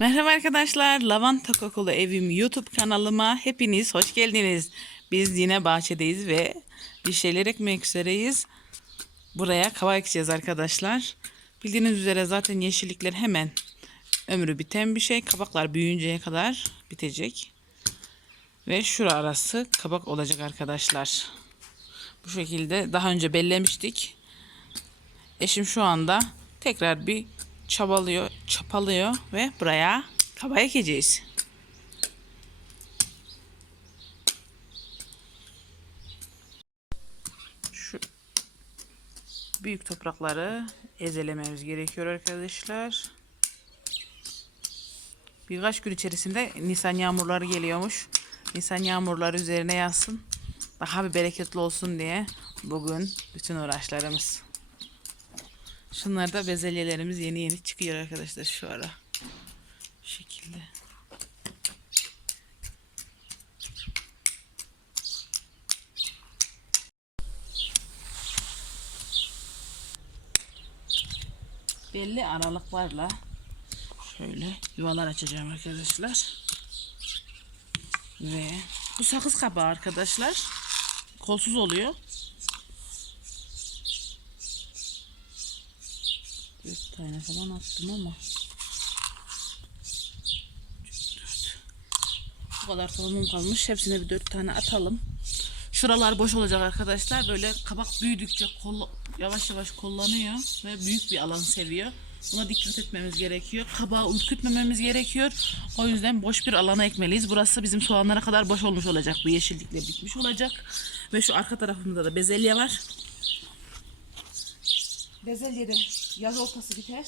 Merhaba arkadaşlar. Lavanta Kokulu Evim YouTube kanalıma hepiniz hoş geldiniz. Biz yine bahçedeyiz ve bir şeyler ekmek üzereyiz. Buraya kava ekeceğiz arkadaşlar. Bildiğiniz üzere zaten yeşillikler hemen ömrü biten bir şey. Kabaklar büyüyünceye kadar bitecek. Ve şura arası kabak olacak arkadaşlar. Bu şekilde daha önce bellemiştik. Eşim şu anda tekrar bir çabalıyor, çapalıyor ve buraya kaba ekeceğiz. Şu büyük toprakları ezelememiz gerekiyor arkadaşlar. Birkaç gün içerisinde Nisan yağmurları geliyormuş. Nisan yağmurları üzerine yazsın. Daha bir bereketli olsun diye bugün bütün uğraşlarımız. Şunlar da bezelyelerimiz yeni yeni çıkıyor arkadaşlar şu ara. Şu şekilde. Belli aralıklarla şöyle yuvalar açacağım arkadaşlar. Ve bu sakız kabağı arkadaşlar. Kolsuz oluyor. Dört tane falan attım ama. Bu kadar tohumum kalmış. Hepsine bir dört tane atalım. Şuralar boş olacak arkadaşlar. Böyle kabak büyüdükçe kolla- yavaş yavaş kullanıyor ve büyük bir alan seviyor. Buna dikkat etmemiz gerekiyor. Kabağı ürkütmememiz gerekiyor. O yüzden boş bir alana ekmeliyiz. Burası bizim soğanlara kadar boş olmuş olacak. Bu yeşillikle bitmiş olacak. Ve şu arka tarafımda da bezelye var. Bezelye de yaz ortası biter.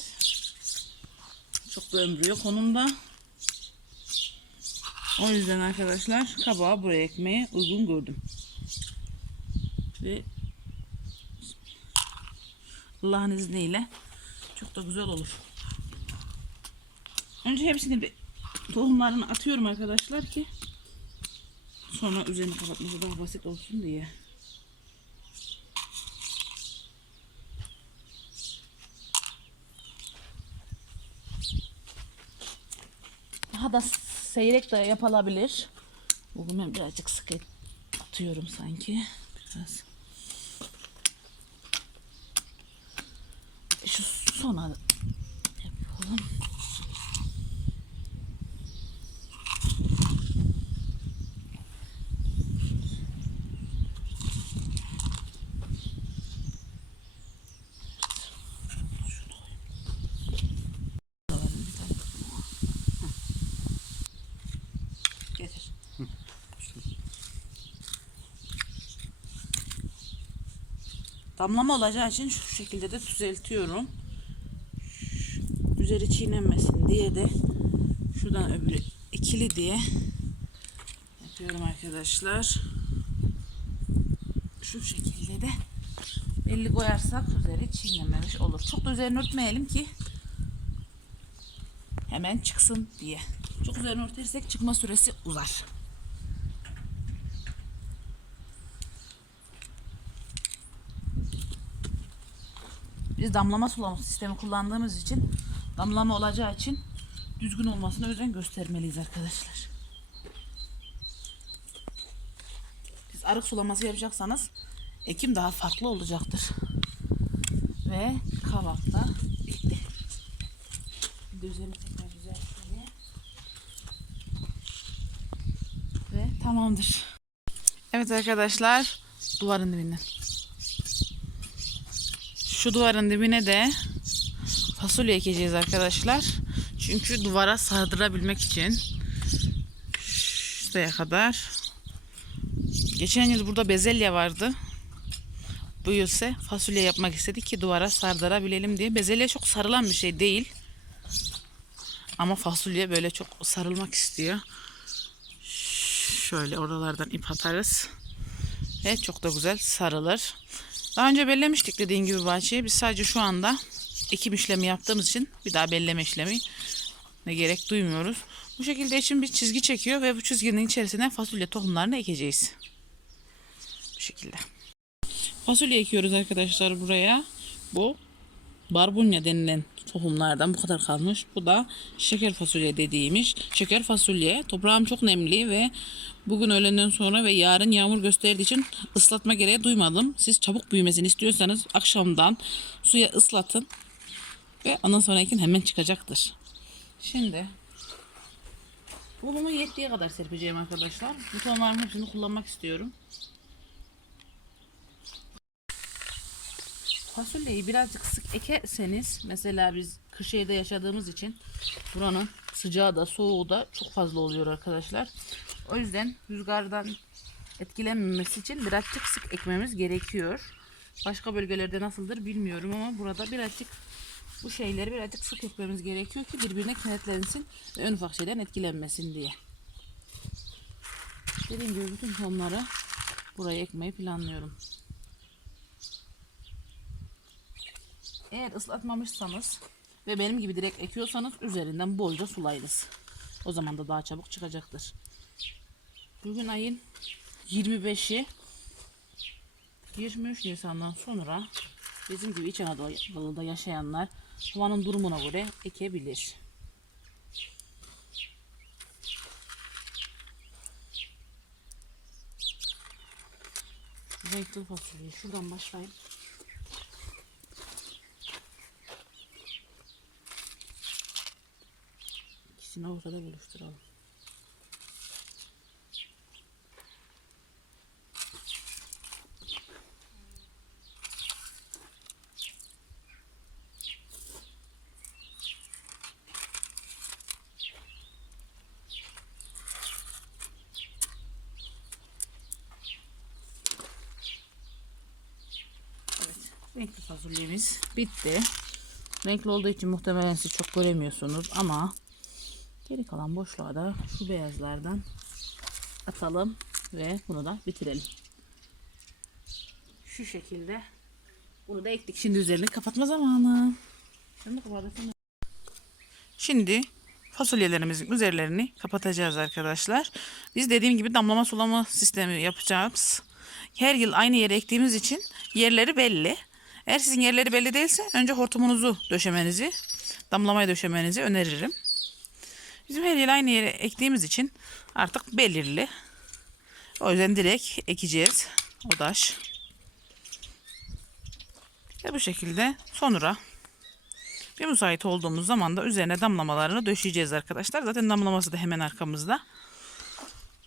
Çok da ömrü yok onun da. O yüzden arkadaşlar kabağı buraya ekmeye uygun gördüm. Ve Allah'ın izniyle çok da güzel olur. Önce hepsini bir tohumlarını atıyorum arkadaşlar ki sonra üzerini kapatması daha basit olsun diye. Daha da seyrek de yapılabilir. Bugün ben birazcık sıkı atıyorum sanki. Biraz. Şu sona yapalım. Damlama olacağı için şu şekilde de düzeltiyorum. Üzeri çiğnenmesin diye de şuradan öbürü ikili diye yapıyorum arkadaşlar. Şu şekilde de belli koyarsak üzeri çiğnememiş olur. Çok da üzerine örtmeyelim ki hemen çıksın diye. Çok üzerine örtersek çıkma süresi uzar. Biz damlama sulama sistemi kullandığımız için damlama olacağı için düzgün olmasına özen göstermeliyiz arkadaşlar. Siz arık sulaması yapacaksanız ekim daha farklı olacaktır. Ve kavak da bitti. Üzerini tekrar güzel. Ve tamamdır. Evet arkadaşlar duvarın dibinden. Şu duvarın dibine de fasulye ekeceğiz arkadaşlar. Çünkü duvara sardırabilmek için şuraya kadar. Geçen yıl burada bezelye vardı. Bu yıl ise fasulye yapmak istedik ki duvara sardırabilelim diye. Bezelye çok sarılan bir şey değil. Ama fasulye böyle çok sarılmak istiyor. Şöyle oralardan ip atarız. Ve çok da güzel sarılır. Daha önce bellemiştik dediğin gibi bahçeyi. Biz sadece şu anda ekim işlemi yaptığımız için bir daha belleme işlemi ne gerek duymuyoruz. Bu şekilde için bir çizgi çekiyor ve bu çizginin içerisine fasulye tohumlarını ekeceğiz. Bu şekilde. Fasulye ekiyoruz arkadaşlar buraya. Bu barbunya denilen tohumlardan bu kadar kalmış. Bu da şeker fasulye dediğimiz şeker fasulye. Toprağım çok nemli ve bugün öğlenden sonra ve yarın yağmur gösterdiği için ıslatma gereği duymadım. Siz çabuk büyümesini istiyorsanız akşamdan suya ıslatın ve ondan sonra ekin hemen çıkacaktır. Şimdi tohumu yettiği kadar serpeceğim arkadaşlar. Bu tohumların hepsini kullanmak istiyorum. Fasulyeyi birazcık sık ekerseniz mesela biz Kırşehir'de yaşadığımız için buranın sıcağı da soğuğu da çok fazla oluyor arkadaşlar. O yüzden rüzgardan etkilenmemesi için birazcık sık ekmemiz gerekiyor. Başka bölgelerde nasıldır bilmiyorum ama burada birazcık bu şeyleri birazcık sık ekmemiz gerekiyor ki birbirine kenetlensin ve en ufak şeyden etkilenmesin diye. Dediğim gibi bütün tohumları buraya ekmeyi planlıyorum. Eğer ıslatmamışsanız ve benim gibi direkt ekiyorsanız üzerinden bolca sulayınız. O zaman da daha çabuk çıkacaktır. Bugün ayın 25'i 23 Nisan'dan sonra bizim gibi İç Anadolu'da yaşayanlar havanın durumuna göre ekebilir. Renkli fasulye. Şuradan başlayayım. İkisini ortada buluşturalım. Renkli fasulyemiz bitti. Renkli olduğu için muhtemelen siz çok göremiyorsunuz ama Geri kalan boşluğa da şu beyazlardan atalım ve bunu da bitirelim. Şu şekilde bunu da ektik. Şimdi üzerini kapatma zamanı. Şimdi fasulyelerimizin üzerlerini kapatacağız arkadaşlar. Biz dediğim gibi damlama sulama sistemi yapacağız. Her yıl aynı yere ektiğimiz için yerleri belli. Eğer sizin yerleri belli değilse önce hortumunuzu döşemenizi, damlamayı döşemenizi öneririm. Bizim her yıl aynı yere ektiğimiz için artık belirli. O yüzden direkt ekeceğiz. Odaş. Ve bu şekilde sonra bir müsait olduğumuz zaman da üzerine damlamalarını döşeyeceğiz arkadaşlar. Zaten damlaması da hemen arkamızda.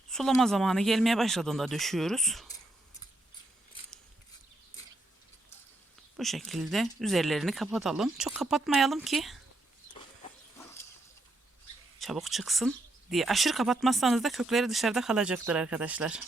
Sulama zamanı gelmeye başladığında döşüyoruz. Bu şekilde üzerlerini kapatalım. Çok kapatmayalım ki çabuk çıksın diye. Aşırı kapatmazsanız da kökleri dışarıda kalacaktır arkadaşlar.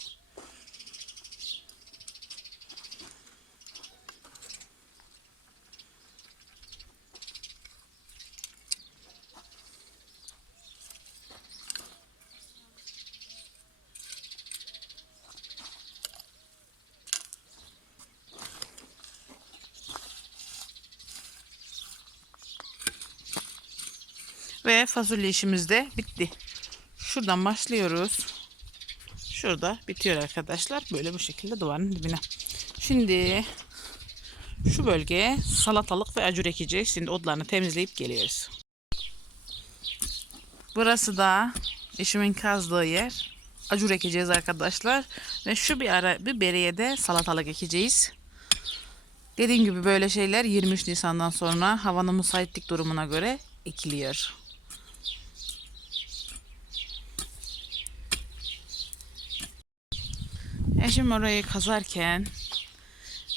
Ve fasulye işimiz de bitti. Şuradan başlıyoruz. Şurada bitiyor arkadaşlar. Böyle bu şekilde duvarın dibine. Şimdi şu bölgeye salatalık ve acur ekeceğiz. Şimdi otlarını temizleyip geliyoruz. Burası da eşimin kazdığı yer. Acur ekeceğiz arkadaşlar. Ve şu bir ara bir beriye de salatalık ekeceğiz. Dediğim gibi böyle şeyler 23 Nisan'dan sonra havanın müsaitlik durumuna göre ekiliyor. Eşim orayı kazarken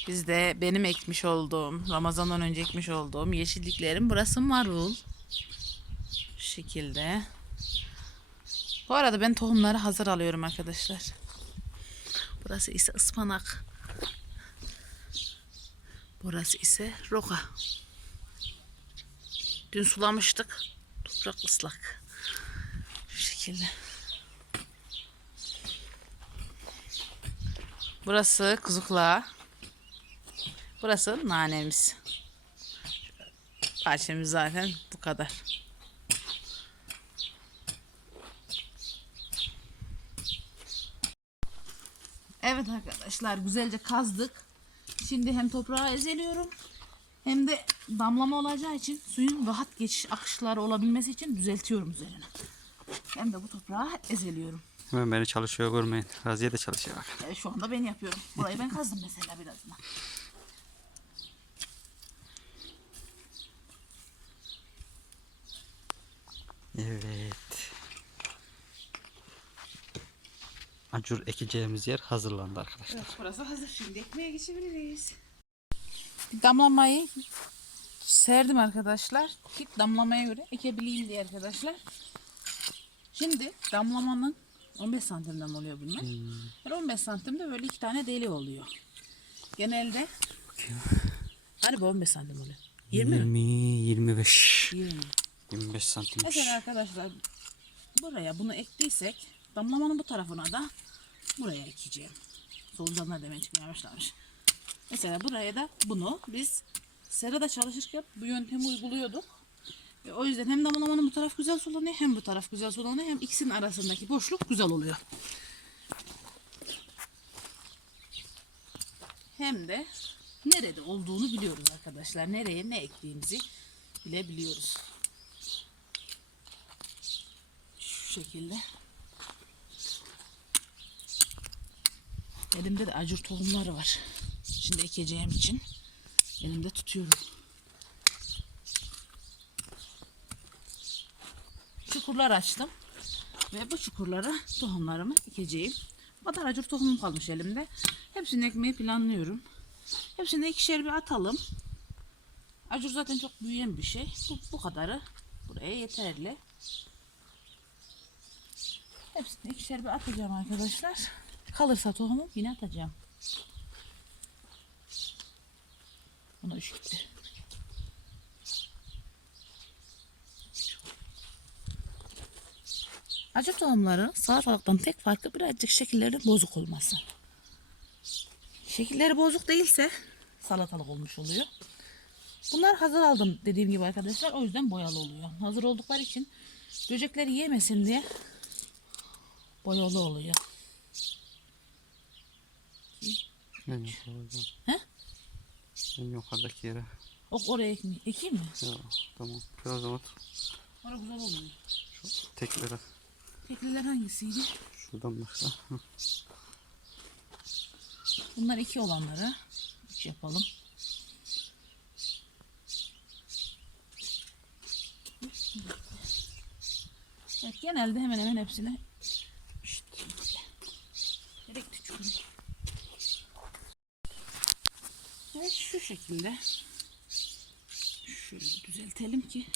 biz de benim ekmiş olduğum, Ramazan'dan önce ekmiş olduğum yeşilliklerim burası marul. Şu şekilde. Bu arada ben tohumları hazır alıyorum arkadaşlar. Burası ise ıspanak. Burası ise roka. Dün sulamıştık. Toprak ıslak. Şu şekilde. Burası kuzukla. Burası nanemiz. Bahçemiz zaten bu kadar. Evet arkadaşlar güzelce kazdık. Şimdi hem toprağı ezeliyorum hem de damlama olacağı için suyun rahat geçiş akışları olabilmesi için düzeltiyorum üzerine. Hem de bu toprağı ezeliyorum. Hemen beni çalışıyor görmeyin. Raziye de çalışıyor bak. Evet, şu anda ben yapıyorum. Burayı ben kazdım mesela birazdan. Evet. Acur ekeceğimiz yer hazırlandı arkadaşlar. Evet burası hazır. Şimdi ekmeğe geçebiliriz. Damlamayı serdim arkadaşlar. Ki damlamaya göre ekebileyim diye arkadaşlar. Şimdi damlamanın 15 santimden oluyor bunlar. Böyle 15 santimde böyle iki tane deli oluyor. Genelde galiba 15 santim oluyor. 20 mi? 20, 25. 20. 25 santimmiş. Mesela arkadaşlar buraya bunu ektiysek damlamanın bu tarafına da buraya ekeceğim. Solucanlar demeye çıkmaya başlamış. Mesela buraya da bunu biz serada çalışırken bu yöntemi uyguluyorduk. Ve o yüzden hem damlamanın bu taraf güzel sulanıyor hem bu taraf güzel sulanıyor hem ikisinin arasındaki boşluk güzel oluyor. Hem de nerede olduğunu biliyoruz arkadaşlar. Nereye ne ektiğimizi bilebiliyoruz. Şu şekilde. Elimde de acur tohumları var. Şimdi ekeceğim için elimde tutuyorum. Çukurlar açtım. Ve bu çukurlara tohumlarımı kadar acur tohumum kalmış elimde. Hepsini ekmeyi planlıyorum. Hepsini ikişer bir atalım. Acur zaten çok büyüyen bir şey. Bu, bu kadarı buraya yeterli. Hepsini ikişer bir atacağım arkadaşlar. Kalırsa tohumu yine atacağım. Buna üç gitti. Acı tohumları salatalıktan tek farkı birazcık şekillerinin bozuk olması. Şekilleri bozuk değilse salatalık olmuş oluyor. Bunlar hazır aldım dediğim gibi arkadaşlar. O yüzden boyalı oluyor. Hazır oldukları için böcekleri yemesin diye boyalı oluyor. En yukarıda. He? En yukarıdaki yere. Ok oraya ekmeği. Ekeyim mi? Ya, tamam. Biraz umut. Orada güzel oluyor. Şu teklere. Tekliler hangisiydi? Şuradan. Hı. Bunlar iki olanları. Üç yapalım. Evet, genelde hemen hemen çıkıyor. Evet şu şekilde şöyle düzeltelim ki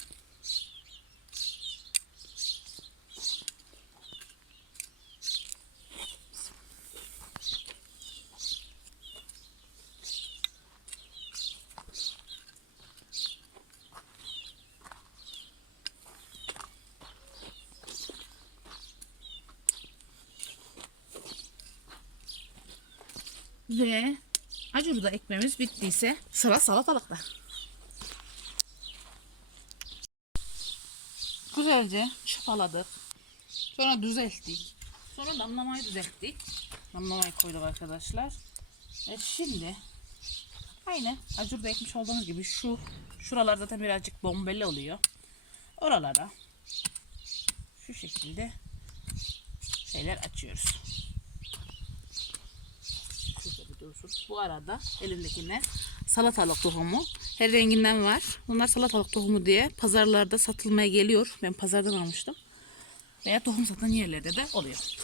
Ve acuru da ekmemiz bittiyse sıra salatalıkta. Güzelce çapaladık. Sonra düzelttik. Sonra damlamayı düzelttik. Damlamayı koyduk arkadaşlar. Evet şimdi aynı acurda ekmiş olduğunuz gibi şu şuralar zaten birazcık bombeli oluyor. Oralara şu şekilde şeyler açıyoruz. Dursun. Bu arada elimdekine salatalık tohumu. Her renginden var. Bunlar salatalık tohumu diye pazarlarda satılmaya geliyor. Ben pazardan almıştım. Veya tohum satan yerlerde de oluyor.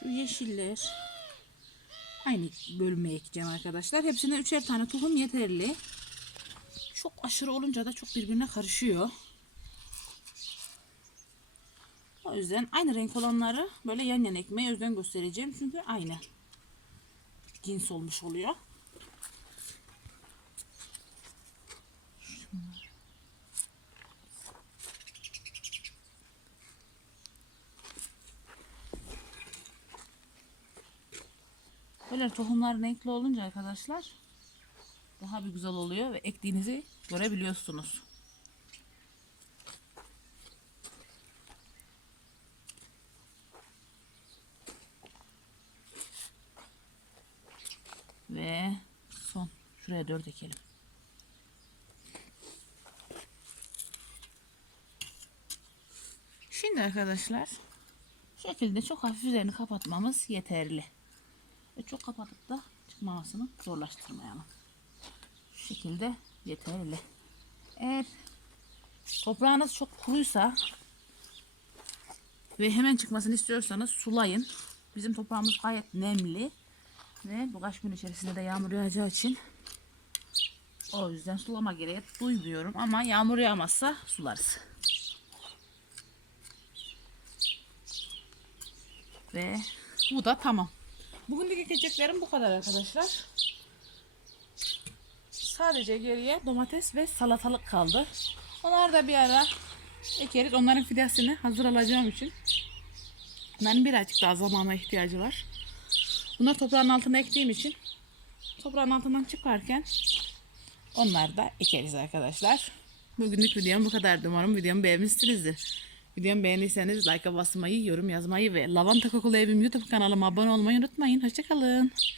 Şu yeşiller aynı bölüme ekeceğim arkadaşlar. Hepsine üçer tane tohum yeterli. Çok aşırı olunca da çok birbirine karışıyor. O yüzden aynı renk olanları böyle yan yana ekmeye özen göstereceğim. Çünkü aynı cins olmuş oluyor. Böyle tohumlar renkli olunca arkadaşlar daha bir güzel oluyor ve ektiğinizi görebiliyorsunuz. Ve son şuraya dört ekelim. Şimdi arkadaşlar şekilde çok hafif üzerini kapatmamız yeterli. Ve çok kapatıp da çıkmamasını zorlaştırmayalım. Şu şekilde yeterli. Eğer toprağınız çok kuruysa ve hemen çıkmasını istiyorsanız sulayın. Bizim toprağımız gayet nemli ve bu kaç gün içerisinde de yağmur yağacağı için o yüzden sulama gereği duymuyorum ama yağmur yağmazsa sularız. Ve bu da tamam. Bugünlük ekeceklerim bu kadar arkadaşlar. Sadece geriye domates ve salatalık kaldı. Onları da bir ara ekeriz. Onların fidesini hazır alacağım için. Onların birazcık daha zamana ihtiyacı var. Bunları toprağın altına ektiğim için toprağın altından çıkarken onları da ekeriz arkadaşlar. Bugünlük videom bu kadardı. Umarım videomu beğenmişsinizdir. Videomu beğendiyseniz like'a basmayı, yorum yazmayı ve Lavanta Kokulu Evim YouTube kanalıma abone olmayı unutmayın. Hoşçakalın.